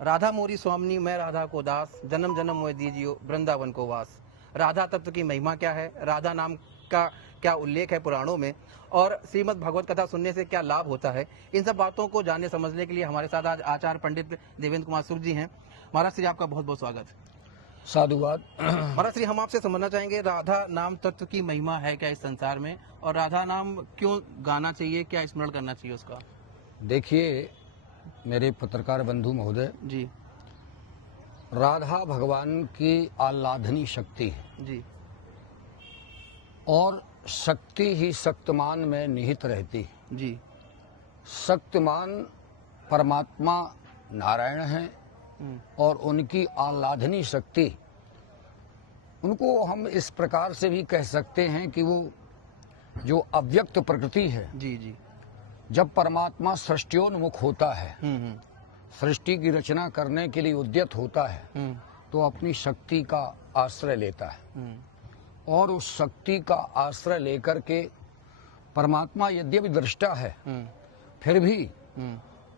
राधा मोरी स्वामिनी मैं राधा को दास, जन्म जन्म मोह दीजियो वृंदावन को वास। राधा तत्व की महिमा क्या है, राधा नाम का क्या उल्लेख है पुराणों में, और श्रीमद् भगवत कथा सुनने से क्या लाभ होता है, इन सब बातों को जानने समझने के लिए हमारे साथ आज आचार्य पंडित देवेंद्र कुमार सुख जी हैं। महाराज श्री आपका बहुत बहुत स्वागत। साधुवाद। महाराज श्री हम आपसे समझना चाहेंगे, राधा नाम तत्व की महिमा है क्या इस संसार में, और राधा नाम क्यों गाना चाहिए, क्या स्मरण करना चाहिए उसका? देखिए मेरे पत्रकार बंधु महोदय जी राधा भगवान की आह्लादनी शक्ति है जी और शक्ति ही शक्तिमान में निहित रहती है। जी शक्तिमान परमात्मा नारायण हैं और उनकी आह्लादनी शक्ति, उनको हम इस प्रकार से भी कह सकते हैं कि वो जो अव्यक्त प्रकृति है, जी जी जब परमात्मा सृष्टियोन्मुख होता है, सृष्टि की रचना करने के लिए उद्यत होता है, तो अपनी शक्ति का आश्रय लेता है और उस शक्ति का आश्रय लेकर के परमात्मा यद्यपि दृष्टा है फिर भी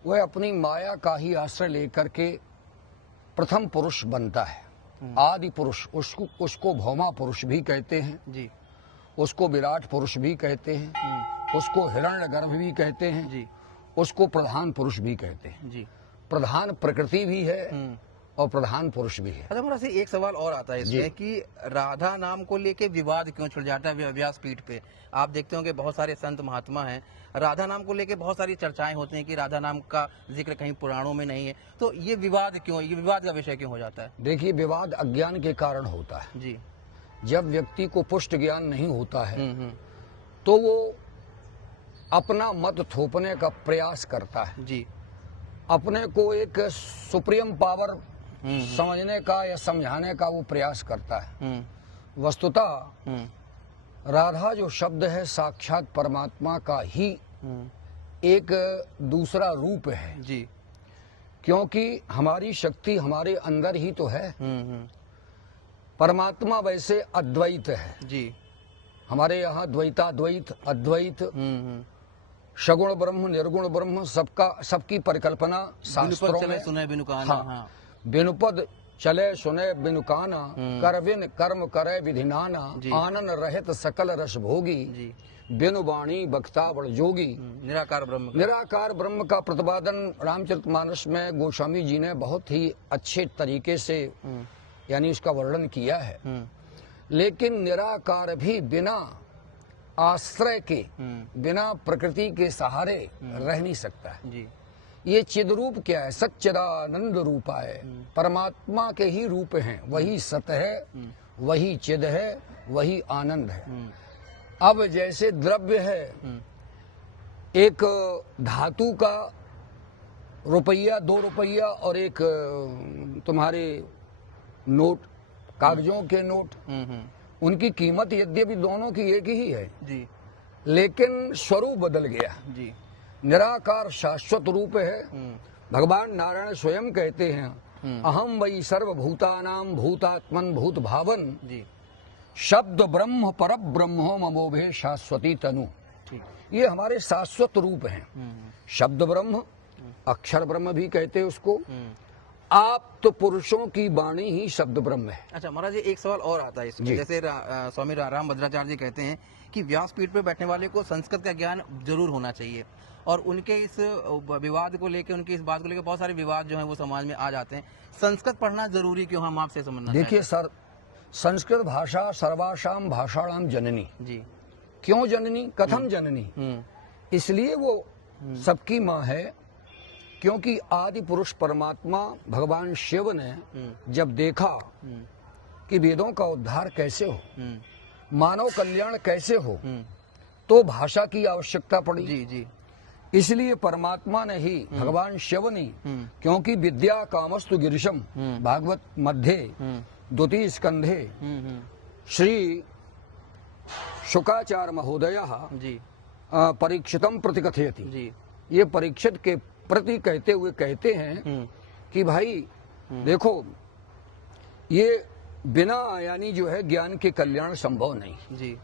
वह अपनी माया का ही आश्रय लेकर के प्रथम पुरुष बनता है, आदि पुरुष। उसको भौमा पुरुष भी कहते हैं जी, उसको विराट पुरुष भी कहते हैं, उसको हिरण्यगर्भ भी कहते हैं जी, उसको प्रधान पुरुष भी कहते हैं। जी। प्रधान प्रकृति भी है और प्रधान पुरुष भी है। अच्छा महाराज, एक सवाल और आता है इसमें कि राधा नाम को लेके विवाद क्यों छिड़ जाता है व्यासपीठ पे? आप देखते होंगे बहुत सारे संत महात्मा हैं, राधा नाम को लेके बहुत सारी चर्चाएं होती हैं कि राधा नाम का जिक्र कहीं पुराणों में नहीं है, तो ये विवाद क्यों, ये विवाद का विषय क्यों हो जाता है? देखिए विवाद अज्ञान के कारण होता है। जी। जब व्यक्ति को पुष्ट ज्ञान नहीं होता है तो वो अपना मत थोपने का प्रयास करता है, जी, अपने को एक सुप्रीम पावर समझने का या समझाने का वो प्रयास करता है। वस्तुतः राधा जो शब्द है साक्षात परमात्मा का ही एक दूसरा रूप है। जी, क्योंकि हमारी शक्ति हमारे अंदर ही तो है। परमात्मा वैसे अद्वैत है, जी, हमारे यहाँ द्वैताद्वैत अद्वैत सगुण ब्रह्म निर्गुण ब्रह्म सबकी परिकल्पना शास्त्रों में सुने बिनु काना। हाँ, बिनुपद चले सुने बिनु काना, कर बिन कर्म करे विधिनाना, आनंद रहित सकल रस भोगी, बिनु वाणी बक्ता बड़ जोगी। निराकार ब्रह्म का प्रतिपादन रामचरितमानस में गोस्वामी जी ने बहुत ही अच्छे तरीके से यानी उसका वर्णन किया है। लेकिन निराकार भी बिना आश्रय के, बिना प्रकृति के सहारे रह नहीं सकता है। जी। ये चिद्रूप क्या है? सच्चिदानंद रूपा है, परमात्मा के ही रूप हैं। वही सत है, वही चिद है, वही आनंद है। अब जैसे द्रव्य है, एक धातु का रुपया, 2 रुपया और एक तुम्हारे नोट, कागजों के नोट, उनकी कीमत यद्यपि दोनों की एक ही है जी, लेकिन स्वरूप बदल गया। जी। निराकार शाश्वत रूप है। भगवान नारायण स्वयं कहते हैं, अहम वही सर्वभूतानां भूतात्मन भूत भावन, जी। शब्द ब्रह्म पर ब्रह्मो ममोभे शाश्वती तनु। ये हमारे शाश्वत रूप हैं। शब्द ब्रह्म, अक्षर ब्रह्म भी कहते हैं उसको। आप तो पुरुषों की वाणी ही शब्द ब्रह्म है। अच्छा महाराज, एक सवाल और आता है इसमें, जैसे स्वामी राम भद्राचार्य जी कहते हैं कि व्यासपीठ पे बैठने वाले को संस्कृत का ज्ञान जरूर होना चाहिए, और उनके इस विवाद को लेकर, उनकी इस बात को लेकर बहुत सारे विवाद जो हैं वो समाज में आ जाते हैं। संस्कृत पढ़ना जरूरी क्यों, हम आपसे समझना। देखिए सर, संस्कृत भाषा सर्वासाम भाषाणाम जननी। जी। क्यों जननी? कथम जननी? इसलिए वो सबकी माँ है क्योंकि आदि पुरुष परमात्मा भगवान शिव ने जब देखा कि वेदों का उद्धार कैसे हो, मानव कल्याण कैसे हो, तो भाषा की आवश्यकता पड़ी। जी, जी। इसलिए परमात्मा ने ही, भगवान शिव ने, क्योंकि विद्या कामस्तु गिरिशम, भागवत मध्य 2 स्कंधे श्री शुकाचार्य महोदय परीक्षितम प्रतिकथयति। जी। ये परीक्षित के प्रति कहते हुए कहते हैं कि भाई देखो, ये बिना यानी जो है ज्ञान के कल्याण संभव नहीं। जी।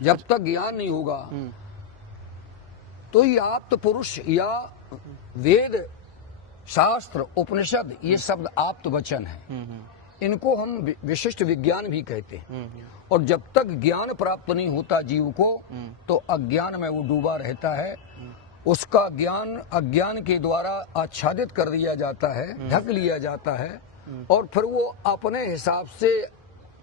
जब तक ज्ञान नहीं होगा तो ये आप्त पुरुष या वेद शास्त्र, उपनिषद ये शब्द आप्त वचन है। इनको हम विशिष्ट विज्ञान भी कहते हैं। और जब तक ज्ञान प्राप्त नहीं होता जीव को, तो अज्ञान में वो डूबा रहता है। उसका ज्ञान अज्ञान के द्वारा आच्छादित कर दिया जाता है, ढक लिया जाता है, और फिर वो अपने हिसाब से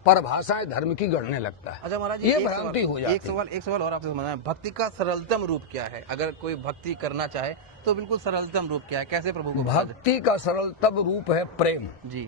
परिभाषाएं धर्म की गढ़ने लगता है। अच्छा महाराज, ये भ्रांति हो जाती है। एक सवाल और आपसे समझना है, भक्ति का सरलतम रूप क्या है? अगर कोई भक्ति करना चाहे तो बिल्कुल सरलतम रूप क्या है, कैसे प्रभु को भक्ति का सरलतम रूप है प्रेम जी।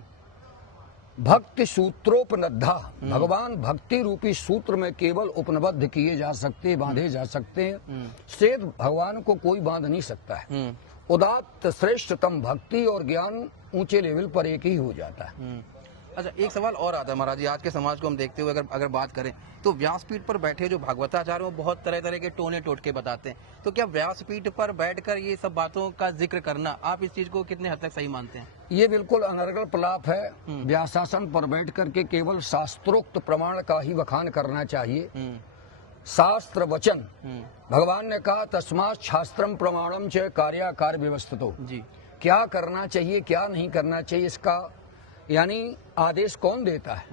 भक्ति सूत्रोपनद्धा, भगवान भक्ति रूपी सूत्र में केवल उपनबद्ध किए जा सकते, बांधे जा सकते हैं। श्वेत भगवान को कोई बांध नहीं सकता है। उदात्त श्रेष्ठतम भक्ति और ज्ञान ऊंचे लेवल पर एक ही हो जाता है। अच्छा, एक सवाल और आता है महाराज जी, आज के समाज को हम देखते हुए अगर बात करें तो व्यासपीठ पर बैठे जो भागवताचार्य वो बहुत तरह तरह के टोने टोटके बताते हैं, तो क्या व्यासपीठ पर बैठकर ये सब बातों का जिक्र करना, आप इस चीज को कितने हद तक सही मानते हैं? ये बिल्कुल अनर्गल प्रलाप है। व्यासासन पर बैठ करके केवल शास्त्रोक्त प्रमाण का ही वखान करना चाहिए। शास्त्र वचन, भगवान ने कहा तस्मात् शास्त्रम प्रमाणम च कार्याकार व्यवस्थितो जी। क्या करना चाहिए क्या नहीं करना चाहिए, इसका यानी आदेश कौन देता है,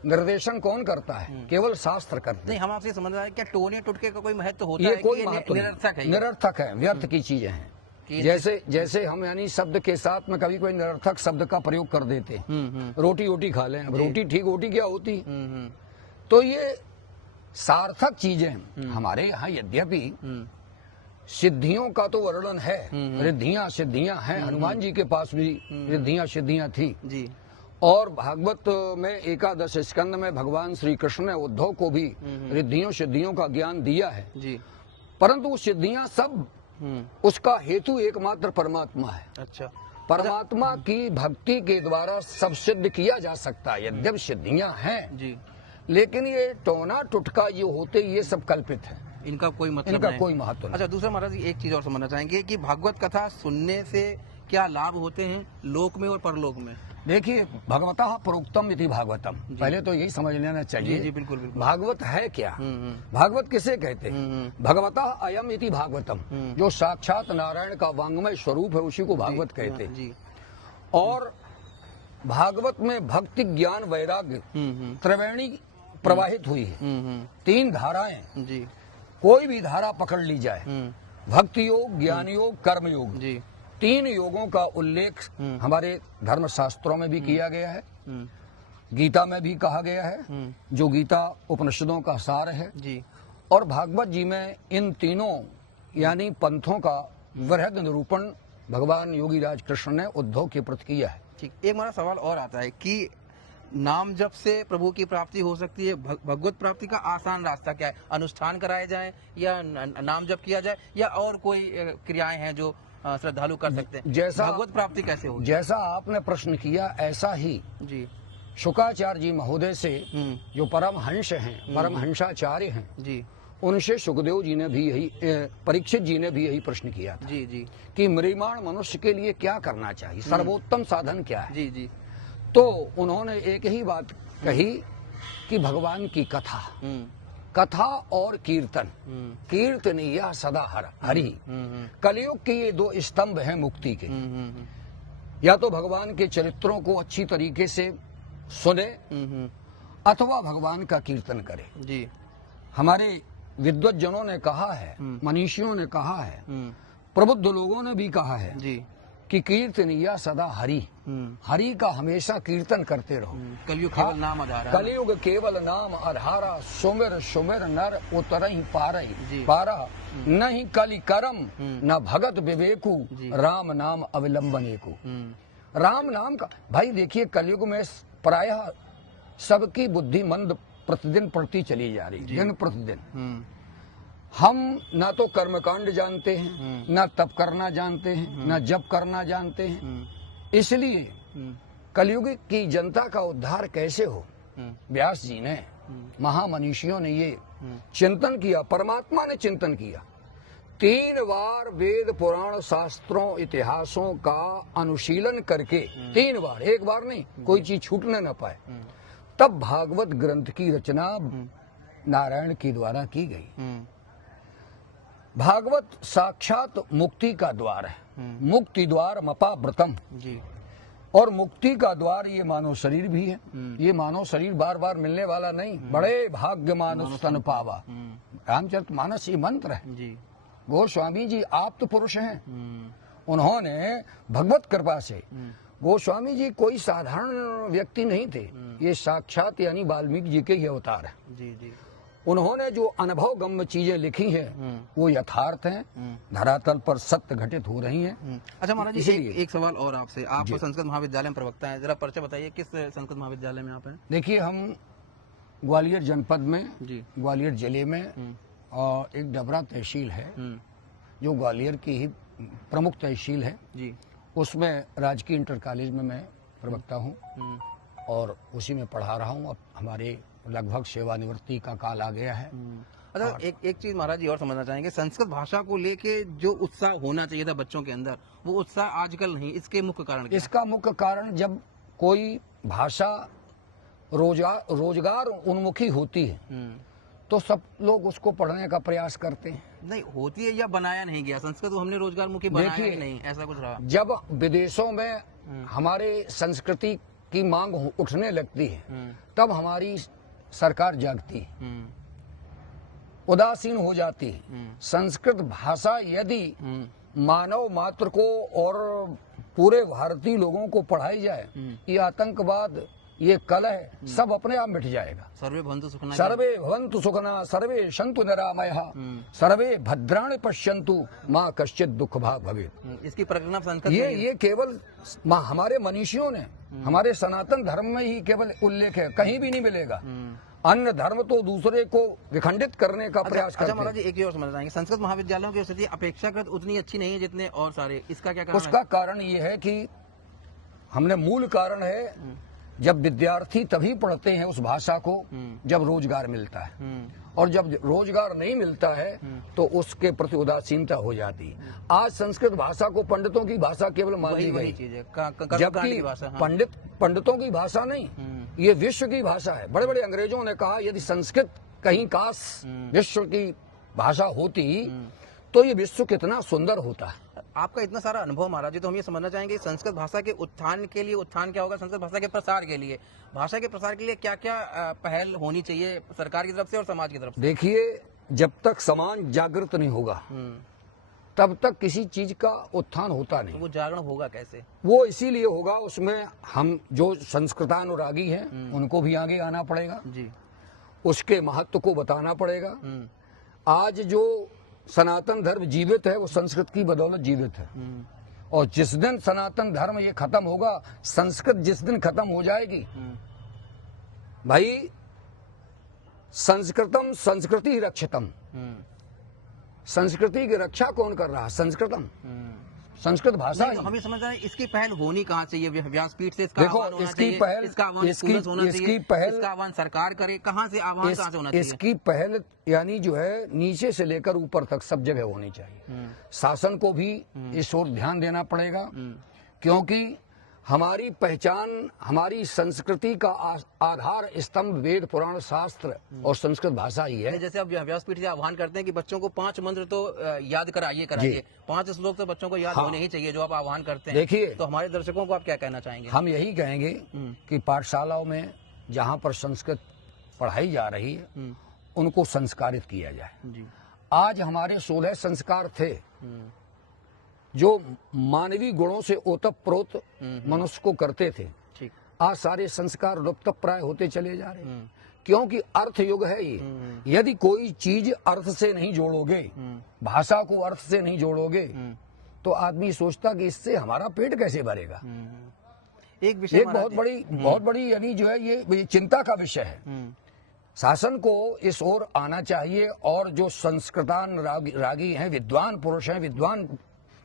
निर्देशन कौन करता है? केवल शास्त्र करते हैं। नहीं, हम आपसे समझ रहे हैं क्या टोने टुटके का कोई महत्व होता ये है? कोई महत्व निरर्थक है, निरर्थक है, व्यर्थ की चीजें हैं। जैसे हम यानी शब्द के साथ में कभी कोई निरर्थक शब्द का प्रयोग कर देते हैं। रोटी वोटी खा लें, अब रोटी ठीक रोटी क्या होती? तो ये सार्थक चीजें हमारे यहाँ यद्यपि सिद्धियों का तो वर्णन है, रिद्धियां सिद्धियां हैं। हनुमान जी के पास भी रिद्धियां सिद्धियां थी जी। और भागवत में एकादश स्कंद में भगवान श्री कृष्ण ने उद्धव को भी रिद्धियों सिद्धियों का ज्ञान दिया है जी। परंतु सिद्धियां सब उसका हेतु एकमात्र परमात्मा है। अच्छा, परमात्मा की भक्ति के द्वारा सब सिद्ध किया जा सकता है। यद्यपि सिद्धियां हैं जी, लेकिन ये टोना टुटका ये होते ये सब कल्पित है, इनका कोई मतलब इनका कोई महत्व नहीं। अच्छा, दूसरा महाराज जी एक चीज और समझना चाहेंगे कि भागवत कथा सुनने से क्या लाभ होते हैं लोक में और परलोक में? देखिए, भगवतः प्रोक्तम इति भागवतम, पहले तो यही समझ लेना चाहिए। जी, बिल्कुल बिल्कुल। भागवत है क्या? भागवत किसे कहते हैं? भगवतः अयम इति भागवतम, जो साक्षात नारायण का वांग्मय स्वरूप है उसी को भागवत कहते हैं। और भागवत में भक्ति ज्ञान वैराग्य त्रिवेणी प्रवाहित हुई है। तीन धाराएं जी, कोई भी धारा पकड़ ली जाए, भक्ति योग, ज्ञान योग, कर्म योग जी, तीन योगों का उल्लेख हमारे धर्म शास्त्रों में भी किया गया है, गीता में भी कहा गया है, जो गीता उपनिषदों का सार है जी। और भागवत जी में इन तीनों यानी पंथों का वृहद निरूपण भगवान योगी राज कृष्ण ने उद्धव के प्रति किया है। ठीक, एक हमारा सवाल और आता है कि नाम जप से प्रभु की प्राप्ति हो सकती है, भगवत प्राप्ति का आसान रास्ता क्या है? अनुष्ठान कराए जाए या नाम जप किया जाए या और कोई क्रियाएं हैं जो श्रद्धालु कर सकते हैं? जैसा भगवत प्राप्ति कैसे हो? जैसा आपने प्रश्न किया ऐसा ही जी शुकाचार्य जी महोदय से, जो परमहंस हैं, परमहंसाचार्य हैं जी, उनसे सुखदेव जी ने भी यही, परीक्षित जी ने भी यही प्रश्न किया था जी जी, कि म्रियमाण मनुष्य के लिए क्या करना चाहिए, सर्वोत्तम साधन क्या है जी जी। तो उन्होंने एक ही बात कही कि भगवान की कथा, कथा और कीर्तन, कीर्तनीय सदा हरि। कलयुग के ये दो स्तंभ हैं मुक्ति के। या तो भगवान के चरित्रों को अच्छी तरीके से सुने अथवा भगवान का कीर्तन करे जी। हमारे विद्वज्जनों ने कहा है, मनीषियों ने कहा है, प्रबुद्ध लोगों ने भी कहा है जी कि कीर्तनीय सदा हरि, हरि का हमेशा कीर्तन करते रहो। कलयुग केवल नाम आधारा, कलयुग केवल नाम आधारा, सुमिर सुमिर नर उतरहि पारा, नहीं कलि करम न भगत विवेकु, राम नाम अविलंबनेकु। राम नाम का भाई देखिए, कलयुग में प्रायः सबकी बुद्धि मंद प्रतिदिन बढ़ती चली जा रही, दिन प्रतिदिन। हम ना तो कर्मकांड जानते हैं, ना तप करना जानते हैं, ना जप करना जानते हैं। इसलिए कलयुग की जनता का उद्धार कैसे हो? व्यास जी ने, महामनीषियों ने ये चिंतन किया, परमात्मा ने चिंतन किया। 3 बार वेद पुराण शास्त्रों इतिहासों का अनुशीलन करके, 3 बार, एक बार नहीं, कोई चीज छूटने न पाए, तब भागवत ग्रंथ की रचना नारायण के द्वारा की गई। भागवत साक्षात मुक्ति का द्वार है। मुक्ति द्वार मपा व्रतम। जी। और मुक्ति का द्वार ये मानव शरीर भी है। ये मानव शरीर बार बार मिलने वाला नहीं, बड़े भाग्य मानुष तन पावा। रामचरितमानस ये मंत्र है। जी। गोस्वामी जी आप तो पुरुष हैं, उन्होंने भगवत कृपा से, गोस्वामी जी कोई साधारण व्यक्ति नहीं थे, ये साक्षात यानी वाल्मीकि जी के ही अवतार है। जी जी। उन्होंने जो अनुभव गम्य चीजें लिखी हैं वो यथार्थ हैं, धरातल पर सत्य घटित हो रही हैं। अच्छा महाराज जी, एक सवाल और आपसे, आप संस्कृत महाविद्यालय में प्रवक्ता हैं, जरा परिचय बताइए किस संस्कृत महाविद्यालय में आप हैं? देखिए, हम ग्वालियर जनपद में, ग्वालियर जिले में, और एक डबरा तहसील है जो ग्वालियर की ही प्रमुख तहसील है जी, उसमें राजकीय इंटर कॉलेज में मैं प्रवक्ता हूँ और उसी में पढ़ा रहा हूँ। अब हमारे लगभग सेवानिवृत्ति का काल आ गया है। अच्छा, एक चीज महाराज जी और समझना चाहेंगे, संस्कृत भाषा को लेके जो उत्साह होना चाहिए था बच्चों के अंदर, वो उत्साह आजकल नहीं, इसके मुख्य कारण क्या? इसका मुख्य कारण, जब कोई भाषा रोजगार उन्मुखी होती है तो सब लोग उसको पढ़ने का प्रयास करते हैं। नहीं होती है या बनाया नहीं गया, संस्कृत को हमने रोजगार मुखी बनाया ही नहीं, ऐसा कुछ रहा। जब विदेशों में हमारे संस्कृति की मांग उठने लगती है तब हमारी सरकार जागती है, उदासीन हो जाती है। संस्कृत भाषा यदि मानव मात्र को और पूरे भारतीय लोगों को पढ़ाई जाए, ये आतंकवाद, ये कलह सब अपने आप मिट जाएगा। सर्वे भवन्तु सुखिनः, सर्वे भवन्तु सुखिनः, सर्वे सन्तु निरामयाः, सर्वे भद्राणि पश्यन्तु माँ कश्चित् दुःख भाग् भवेत्। इसकी प्रकरण संस्कृत ये केवल हमारे मनीषियों ने, हमारे सनातन धर्म में ही केवल उल्लेख है, कहीं भी नहीं मिलेगा। अन्य धर्म तो दूसरे को विखंडित करने का प्रयास करते हैं। अच्छा महाराज जी, एक और समझ जाएंगे, संस्कृत महाविद्यालयों की स्थिति अपेक्षाकृत उतनी अच्छी नहीं है जितने और सारे, इसका क्या कारण है? उसका कारण ये है कि हमने मूल कारण है, जब विद्यार्थी तभी पढ़ते हैं उस भाषा को जब रोजगार मिलता है, और जब रोजगार नहीं मिलता है तो उसके प्रति उदासीनता हो जाती है। आज संस्कृत भाषा को पंडितों की भाषा केवल मानी गई, जबकि पंडितों की भाषा नहीं, ये विश्व की भाषा है। बड़े बड़े अंग्रेजों ने कहा यदि संस्कृत कहीं काश विश्व की भाषा होती तो ये विश्व कितना सुंदर होता। आपका इतना सारा अनुभव महाराज जी, तो हम ये समझना चाहेंगे संस्कृत भाषा के उत्थान के लिए, उत्थान क्या होगा संस्कृत भाषा के प्रसार के लिए, भाषा के प्रसार के लिए क्या क्या पहल होनी चाहिए सरकार की तरफ से और समाज की तरफ से? देखिए, जब तक समाज जागृत नहीं होगा तब तक किसी चीज का उत्थान होता नहीं। तो वो जागरण होगा कैसे? वो इसीलिए होगा, उसमें हम जो संस्कृतानुरागी हैं उनको भी आगे आना पड़ेगा जी, उसके महत्व को बताना पड़ेगा। आज जो सनातन धर्म जीवित है वो संस्कृत की बदौलत जीवित है, और जिस दिन सनातन धर्म ये खत्म होगा, संस्कृत जिस दिन खत्म हो जाएगी, भाई संस्कृतम संस्कृति रक्षितम, संस्कृति की रक्षा कौन कर रहा? संस्कृतम, संस्कृत भाषा। तो हमें समझ रहे हैं इसकी पहल होनी कहाँ चाहिए? व्यासपीठ से इसका देखो, इसकी पहल, इसका आह्वान सरकार करे, कहाँ से आह्वान कहाँ से होना चाहिए? इसकी पहल यानी जो है नीचे से लेकर ऊपर तक सब जगह होनी चाहिए। शासन को भी इस ओर ध्यान देना पड़ेगा, क्योंकि हमारी पहचान, हमारी संस्कृति का आधार स्तंभ वेद पुराण शास्त्र और संस्कृत भाषा ही है। जैसे अब व्यासपीठ से आह्वान करते हैं कि बच्चों को 5 मंत्र तो याद कराइए, 5 श्लोक तो बच्चों को याद होने ही चाहिए, जो आप आह्वान करते हैं। देखिए, तो हमारे दर्शकों को आप क्या कहना चाहेंगे? हम यही कहेंगे कि पाठशालाओं में जहाँ पर संस्कृत पढ़ाई जा रही है उनको संस्कारित किया जाए। आज हमारे 16 संस्कार थे जो मानवीय गुणों से ओतप्रोत मनुष्य को करते थे। आज सारे संस्कार लुप्त प्राय होते चले जा रहे हैं, क्योंकि अर्थ युग है ये। यदि कोई चीज अर्थ से नहीं जोड़ोगे, भाषा को अर्थ से नहीं जोड़ोगे, तो आदमी सोचता कि इससे हमारा पेट कैसे भरेगा। एक विषय, एक बहुत बड़ी यानी जो है ये चिंता का विषय है। शासन को इस ओर आना चाहिए, और जो संस्कृतान रागी हैं, विद्वान पुरुष हैं, विद्वान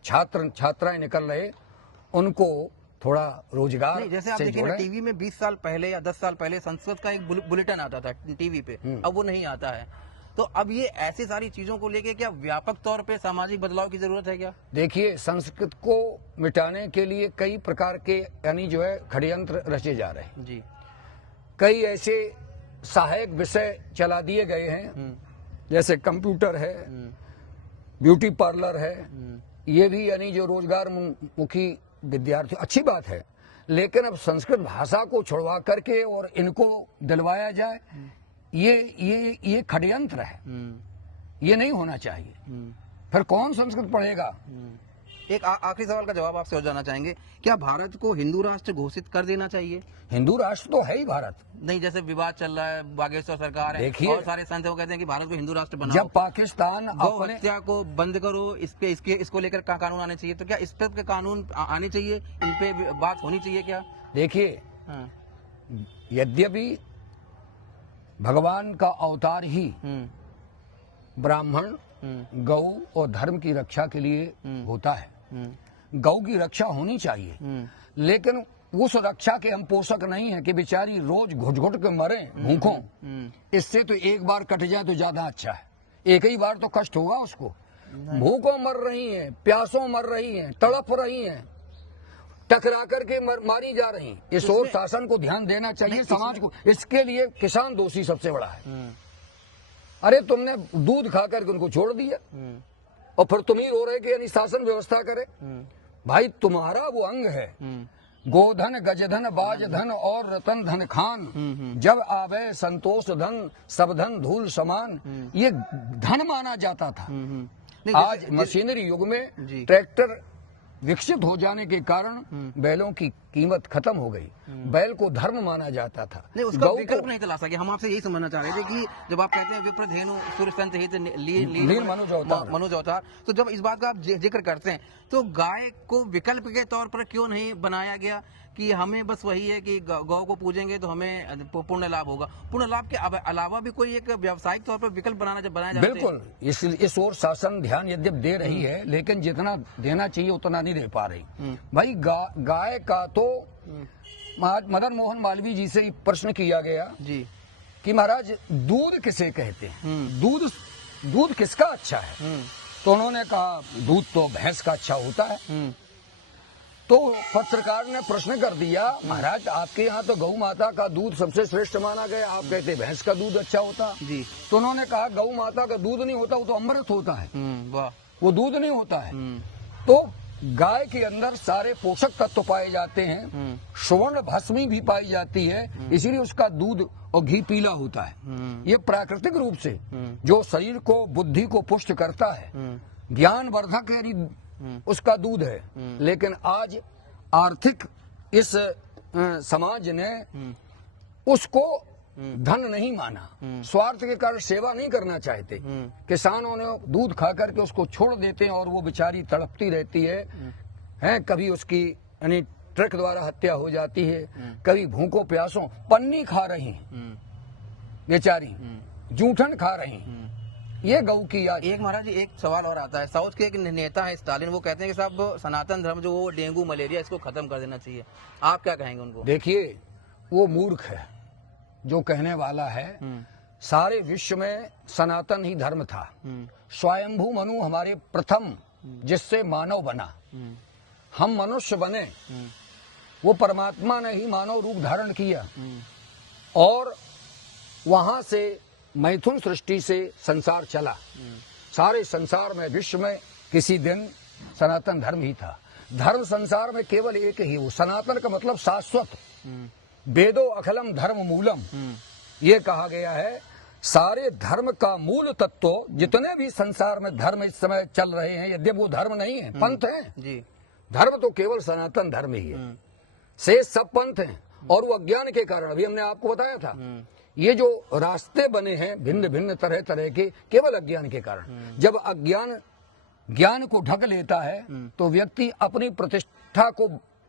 छात्राएं निकल रहे, उनको थोड़ा रोजगार जैसे आप देखिए ना, टीवी में 20 साल पहले या 10 साल पहले संस्कृत का एक बुलेटिन आता था टीवी पे, अब वो नहीं आता है। तो अब ये ऐसी सारी चीजों को लेके क्या व्यापक तौर पे सामाजिक बदलाव की जरूरत है क्या? देखिए, संस्कृत को मिटाने के लिए कई प्रकार के यानी जो है षड्यंत्र रचे जा रहे हैं जी। कई ऐसे सहायक विषय चला दिए गए हैं, जैसे कंप्यूटर है, ब्यूटी पार्लर है, ये भी यानी जो रोजगार मुखी विद्यार्थी अच्छी बात है, लेकिन अब संस्कृत भाषा को छुड़वा करके और इनको दिलवाया जाए, ये षड्यंत्र है। ये नहीं होना चाहिए। फिर कौन संस्कृत पढ़ेगा? एक आखिरी सवाल का जवाब आपसे हो जाना चाहेंगे, क्या भारत को हिंदू राष्ट्र घोषित कर देना चाहिए? हिंदू राष्ट्र तो है ही भारत। नहीं, जैसे विवाद चल रहा है, बागेश्वर सरकार है, देखिए, और सारे संत वो कहते हैं कि भारत को हिंदू राष्ट्र बनाओ। जब पाकिस्तान गौ अपने हत्या को बंद करो, इसको लेकर कानून आने चाहिए, तो क्या इस पे कानून आने चाहिए? इन पे बात होनी चाहिए क्या? देखिए, हाँ। यद्यपि भगवान का अवतार ही ब्राह्मण, गौ और धर्म की रक्षा के लिए होता है, गौ की रक्षा होनी चाहिए, लेकिन उस रक्षा के हम पोषक नहीं है कि बेचारी रोज घुट-घुट के मरे भूखों। इससे तो एक बार कट जाए तो ज्यादा अच्छा है। एक ही बार तो कष्ट होगा उसको। भूखों मर रही हैं, प्यासों मर रही हैं, तड़प रही हैं, टकरा करके मारी जा रही। इस ओर शासन को ध्यान देना चाहिए, समाज को। इसके लिए किसान दोषी सबसे बड़ा है। अरे तुमने दूध खा करके उनको छोड़ दिया और फिर तुम ही रो रहे कि यानी शासन व्यवस्था करे। भाई तुम्हारा वो अंग है, गोधन गजधन बाजधन और रतन धन खान, जब आवे संतोष धन सब धन धूल समान, ये धन माना जाता था। आज मशीनरी युग में ट्रैक्टर विकसित हो जाने के कारण बैलों की कीमत खत्म हो गई। बैल को धर्म माना जाता था। नहीं, उसका विकल्प नहीं तलाशा गया। हम आपसे यही समझना चाह रहे थे कि जब आप कहते हैं विप्रधेनु सूर्य संत हित मनुज अवतार, तो जब इस बात का आप जिक्र करते हैं तो गाय को विकल्प के तौर पर क्यों नहीं बनाया गया कि हमें बस वही है कि गौ को पूजेंगे तो हमें पुण्य लाभ होगा? पुण्य लाभ के अलावा भी कोई एक व्यावसायिक तौर पर विकल्प बनाया जाता है। बिल्कुल, इस ओर शासन ध्यान यद्यप दे रही है, लेकिन जितना देना चाहिए उतना नहीं दे पा रही। भाई गाय का तो मदन मोहन मालवीय जी से प्रश्न किया गया जी कि महाराज दूध किसे कहते हैं, दूध किसका अच्छा है? तो उन्होंने कहा दूध तो भैंस का अच्छा होता है। तो पत्रकार ने प्रश्न कर दिया, महाराज आपके यहाँ तो गौ माता का दूध सबसे श्रेष्ठ माना गया, आप कहते भैंस का दूध अच्छा होता जी। तो उन्होंने कहा गौ माता का दूध नहीं होता, वो तो अमृत होता है, वो दूध नहीं होता है। तो गाय के अंदर सारे पोषक तत्व पाए जाते हैं, स्वर्ण भस्मी भी पाई जाती है, इसीलिए उसका दूध और घी पीला होता है। ये प्राकृतिक रूप से जो शरीर को, बुद्धि को पुष्ट करता है, ज्ञान वर्धक यानी उसका दूध है। लेकिन आज आर्थिक इस समाज ने उसको धन नहीं माना, स्वार्थ के कारण सेवा नहीं करना चाहते। किसानों ने दूध खा करके उसको छोड़ देते हैं और वो बेचारी तड़पती रहती है, कभी उसकी यानी ट्रक द्वारा हत्या हो जाती है, कभी भूखों प्यासों पन्नी खा रही हैं बेचारी, जूठन खा रही हैं। ये गौ की याद। एक महाराज एक सवाल और आता है, साउथ के एक नेता है स्टालिन, वो कहते हैं कि साहब सनातन धर्म जो वो डेंगू मलेरिया इसको खत्म कर देना चाहिए, आप क्या कहेंगे उनको? देखिए, वो मूर्ख है जो कहने वाला है। सारे विश्व में सनातन ही धर्म था। स्वयंभू मनु हमारे प्रथम जिससे मानव बना, हम मनुष्य बने, वो परमात्मा ने ही मानव रूप धारण किया और वहां से मैथुन सृष्टि से संसार चला। सारे संसार में, विश्व में किसी दिन सनातन धर्म ही था। धर्म संसार में केवल एक ही, वो सनातन का मतलब शाश्वत। वेदो अखिलम धर्म मूलम, ये कहा गया है। सारे धर्म का मूल तत्व, जितने भी संसार में धर्म इस समय चल रहे हैं, यद्यप वो धर्म नहीं है, पंथ है जी। धर्म तो केवल सनातन धर्म ही है, शेष सब पंथ हैं। और वो अज्ञान के कारण, अभी हमने आपको बताया था, ये जो रास्ते बने हैं भिन्न भिन्न तरह तरह के, केवल अज्ञान के कारण। जब अज्ञान ज्ञान को ढक लेता है तो व्यक्ति अपनी प्रतिष्ठा को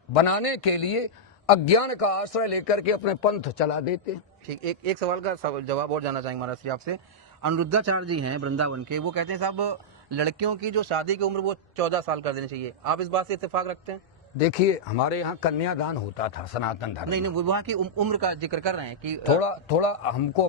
बनाने के लिए अज्ञान का आश्रय लेकर के अपने पंथ चला देते। ठीक, एक सवाल का जवाब और जानना चाहेंगे महाराज जी आपसे। अनिरुद्धाचार्य जी हैं वृंदावन के, वो कहते हैं साहब लड़कियों की जो शादी की उम्र वो 14 साल कर देनी चाहिए, आप इस बात से इत्तेफाक रखते हैं? देखिए, हमारे यहाँ कन्यादान होता था सनातन धर्म। नहीं, विवाह की उम्र का जिक्र कर रहे हैं कि थोड़ा हमको